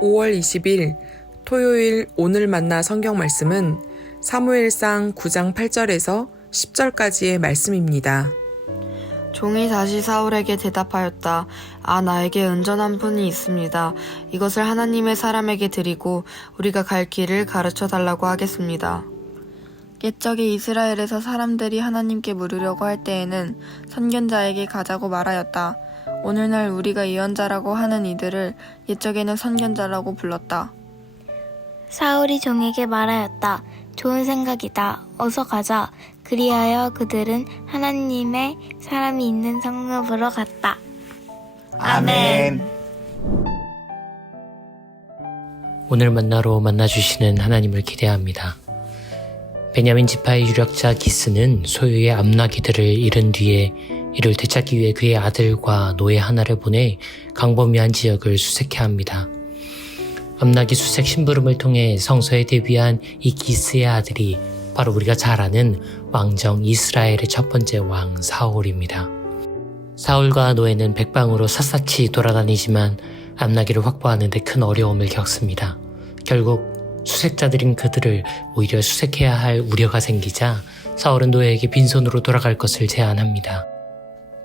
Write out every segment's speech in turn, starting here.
5월 20일 토요일 오늘 만나 성경 말씀은 사무엘상 9장 8절에서 10절까지의 말씀입니다. 종이 다시 사울에게 대답하였다. 나에게 은전한 분이 있습니다. 이것을 하나님의 사람에게 드리고 우리가 갈 길을 가르쳐 달라고 하겠습니다. 옛적에 이스라엘에서 사람들이 하나님께 물으려고 할 때에는 선견자에게 가자고 말하였다. 오늘날 우리가 예언자라고 하는 이들을 옛적에는 선견자라고 불렀다. 사울이 종에게 말하였다. 좋은 생각이다. 어서 가자. 그리하여 그들은 하나님의 사람이 있는 성읍으로 갔다. 아멘. 오늘 만나러 만나주시는 하나님을 기대합니다. 베냐민 지파의 유력자 기스는 소유의 암나기들을 잃은 뒤에 이를 되찾기 위해 그의 아들과 노예 하나를 보내 광범위한 지역을 수색해야 합니다. 암나기 수색 심부름을 통해 성서에 데뷔한 이 기스의 아들이 바로 우리가 잘 아는 왕정 이스라엘의 첫 번째 왕 사울입니다. 사울과 노예는 백방으로 샅샅이 돌아다니지만 암나기를 확보하는 데 큰 어려움을 겪습니다. 결국 수색자들인 그들을 오히려 수색해야 할 우려가 생기자 사울은 노예에게 빈손으로 돌아갈 것을 제안합니다.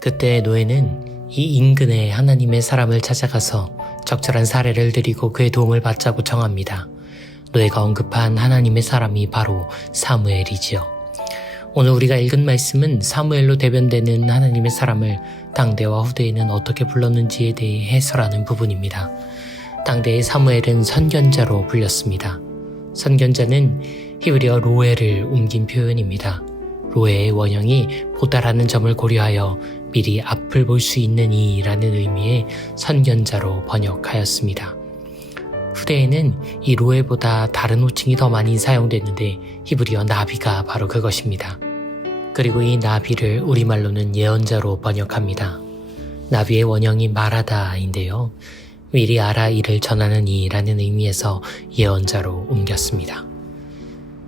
그때 노예는 이 인근의 하나님의 사람을 찾아가서 적절한 사례를 드리고 그의 도움을 받자고 청합니다. 노예가 언급한 하나님의 사람이 바로 사무엘이지요. 오늘 우리가 읽은 말씀은 사무엘로 대변되는 하나님의 사람을 당대와 후대에는 어떻게 불렀는지에 대해 해설하는 부분입니다. 당대의 사무엘은 선견자로 불렸습니다. 선견자는 히브리어 로에를 옮긴 표현입니다. 로에의 원형이 보다라는 점을 고려하여 미리 앞을 볼 수 있는 이라는 의미의 선견자로 번역하였습니다. 후대에는 이 로에보다 다른 호칭이 더 많이 사용됐는데 히브리어 나비가 바로 그것입니다. 그리고 이 나비를 우리말로는 예언자로 번역합니다. 나비의 원형이 말하다인데요. 미리 알아 이를 전하는 이라는 의미에서 예언자로 옮겼습니다.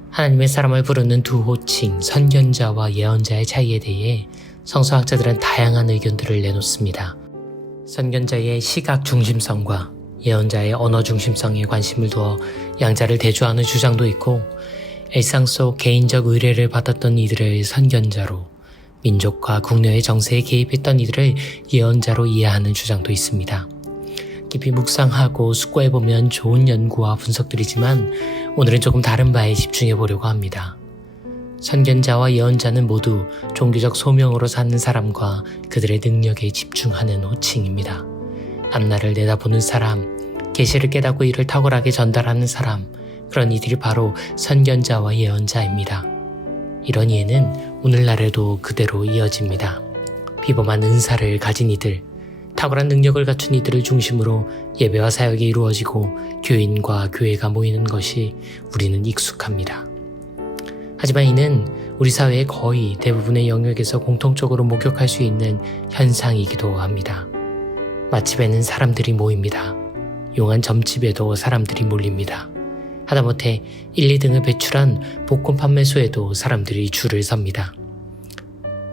하나님의 사람을 부르는 두 호칭, 선견자와 예언자의 차이에 대해 성서학자들은 다양한 의견들을 내놓습니다. 선견자의 시각 중심성과 예언자의 언어 중심성에 관심을 두어 양자를 대조하는 주장도 있고, 일상 속 개인적 의뢰를 받았던 이들을 선견자로, 민족과 국내의 정세에 개입했던 이들을 예언자로 이해하는 주장도 있습니다. 깊이 묵상하고 숙고해보면 좋은 연구와 분석들이지만 오늘은 조금 다른 바에 집중해보려고 합니다. 선견자와 예언자는 모두 종교적 소명으로 사는 사람과 그들의 능력에 집중하는 호칭입니다. 앞날을 내다보는 사람, 계시를 깨닫고 이를 탁월하게 전달하는 사람, 그런 이들이 바로 선견자와 예언자입니다. 이런 이해는 오늘날에도 그대로 이어집니다. 비범한 은사를 가진 이들, 탁월한 능력을 갖춘 이들을 중심으로 예배와 사역이 이루어지고 교인과 교회가 모이는 것이 우리는 익숙합니다. 하지만 이는 우리 사회의 거의 대부분의 영역에서 공통적으로 목격할 수 있는 현상이기도 합니다. 맛집에는 사람들이 모입니다. 용한 점집에도 사람들이 몰립니다. 하다못해 1, 2등을 배출한 복권 판매소에도 사람들이 줄을 섭니다.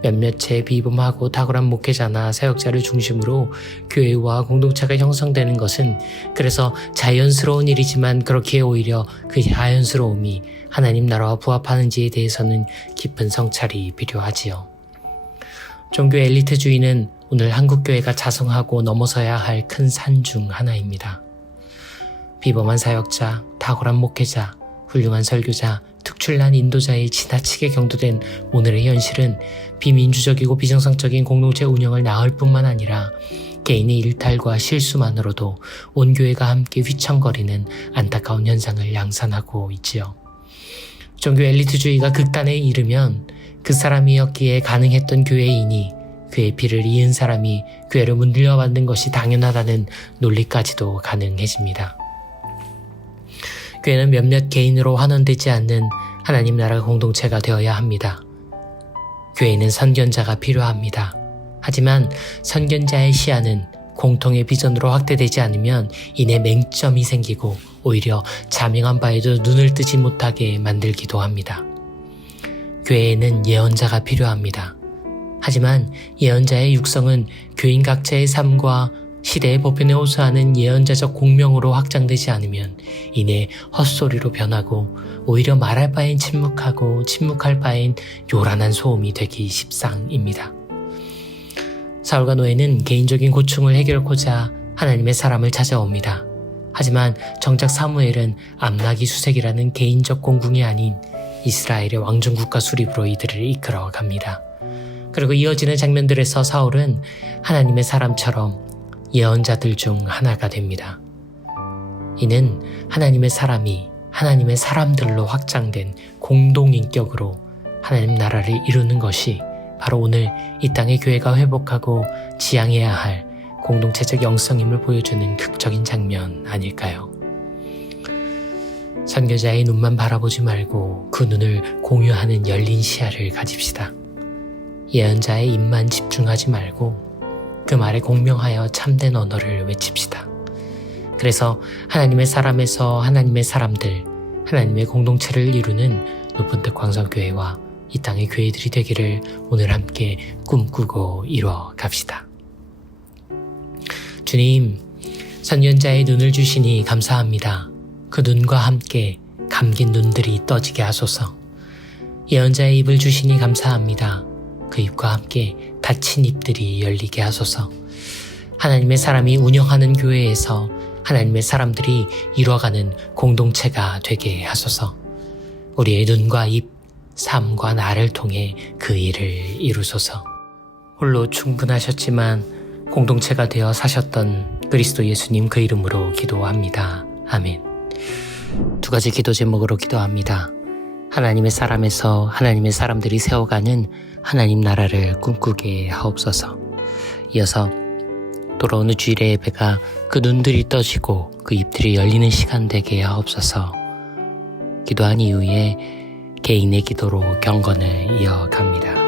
몇몇의 비범하고 탁월한 목회자나 사역자를 중심으로 교회와 공동체가 형성되는 것은 그래서 자연스러운 일이지만 그렇기에 오히려 그 자연스러움이 하나님 나라와 부합하는지에 대해서는 깊은 성찰이 필요하지요. 종교 엘리트주의는 오늘 한국교회가 자성하고 넘어서야 할 큰 산 중 하나입니다. 비범한 사역자, 탁월한 목회자, 훌륭한 설교자, 특출난 인도자에 지나치게 경도된 오늘의 현실은 비민주적이고 비정상적인 공동체 운영을 낳을 뿐만 아니라 개인의 일탈과 실수만으로도 온 교회가 함께 휘청거리는 안타까운 현상을 양산하고 있지요. 종교 엘리트주의가 극단에 이르면 그 사람이었기에 가능했던 교회인이 그의 피를 이은 사람이 교회를 문들려 만든 것이 당연하다는 논리까지도 가능해집니다. 교회는 몇몇 개인으로 환원되지 않는 하나님 나라 공동체가 되어야 합니다. 교회에는 선견자가 필요합니다. 하지만 선견자의 시야는 공통의 비전으로 확대되지 않으면 이내 맹점이 생기고 오히려 자명한 바에도 눈을 뜨지 못하게 만들기도 합니다. 교회에는 예언자가 필요합니다. 하지만 예언자의 육성은 교인 각자의 삶과 시대의 보편에 호소하는 예언자적 공명으로 확장되지 않으면 이내 헛소리로 변하고 오히려 말할 바엔 침묵하고 침묵할 바엔 요란한 소음이 되기 십상입니다. 사울과 노예는 개인적인 고충을 해결하고자 하나님의 사람을 찾아옵니다. 하지만 정작 사무엘은 암나기 수색이라는 개인적 공궁이 아닌 이스라엘의 왕정국가 수립으로 이들을 이끌어 갑니다. 그리고 이어지는 장면들에서 사울은 하나님의 사람처럼 예언자들 중 하나가 됩니다. 이는 하나님의 사람이 하나님의 사람들로 확장된 공동인격으로 하나님 나라를 이루는 것이 바로 오늘 이 땅의 교회가 회복하고 지향해야 할 공동체적 영성임을 보여주는 극적인 장면 아닐까요? 선교자의 눈만 바라보지 말고 그 눈을 공유하는 열린 시야를 가집시다. 예언자의 입만 집중하지 말고 그 말에 공명하여 참된 언어를 외칩시다. 그래서 하나님의 사람에서 하나님의 사람들, 하나님의 공동체를 이루는 높은 뜻 광성교회와 이 땅의 교회들이 되기를 오늘 함께 꿈꾸고 이루어 갑시다. 주님, 선견자의 눈을 주시니 감사합니다. 그 눈과 함께 감긴 눈들이 떠지게 하소서. 예언자의 입을 주시니 감사합니다. 그 입과 함께 닫힌 입들이 열리게 하소서. 하나님의 사람이 운영하는 교회에서 하나님의 사람들이 이루어가는 공동체가 되게 하소서. 우리의 눈과 입, 삶과 나를 통해 그 일을 이루소서. 홀로 충분하셨지만 공동체가 되어 사셨던 그리스도 예수님 그 이름으로 기도합니다. 아멘. 두 가지 기도 제목으로 기도합니다. 하나님의 사람에서 하나님의 사람들이 세워가는 하나님 나라를 꿈꾸게 하옵소서. 이어서 돌아오는 주일의 예배가 그 눈들이 떠지고 그 입들이 열리는 시간 되게 하옵소서. 기도한 이후에 개인의 기도로 경건을 이어갑니다.